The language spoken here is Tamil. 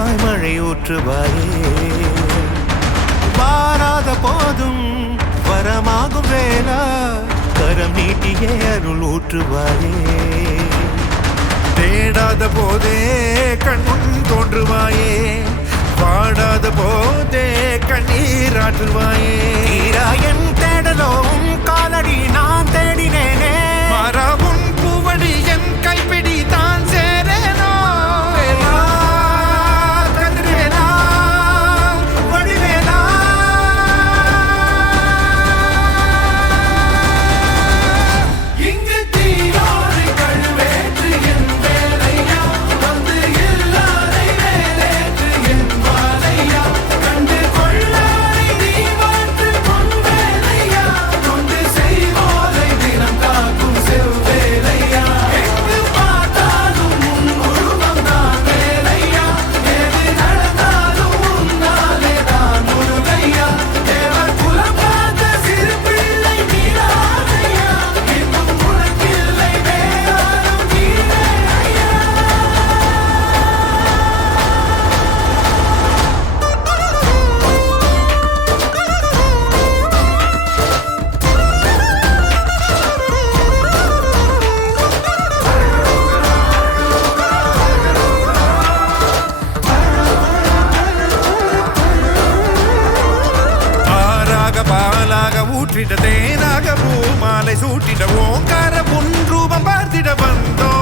வரமாய் மழை ஊற்றுவாயே வாராத போதும் வரமாகும் வேளா கரம் நீட்டியே அருள் ஊற்றுவாயே தேடாத போதே கண்முன் தோன்றுவாயே வாடாத போதே கண்ணீராற்றுவாயே என் தேடலோவும் காலடி நான் தேடினேனே மாறாவும் பூவடி என் கைப்பிடி தான் சேரேனோ கதிரேனா வடிவேலா இங்கு தீயோடு கழுவேற்று என் வேலையா வந்து எல்லாரை வேலேற்று என் வாழையா கண்டு கொள்ளாரை நீ மாற்று பொன் வேலையா கொண்டு செய்வோரை தினம் காக்கும் செவ்வேலையா எங்கு பார்த்தாலும் உன் உருவம் தான் வேலையா எது நடந்தாலும் உன்னாலே தான் முருகையா தேவர் குலம் பார்த்த சிறு பிள்ளை நீராதையா இன்னும் உனக்கில்லை வேறாரும் நீரே ஐயா ஆறாக பாலாக ஊற்றிட தேனாக பூமாலை சூட்டிட ஓங்கார பொன் ரூபம் பார்த்திட வந்தோ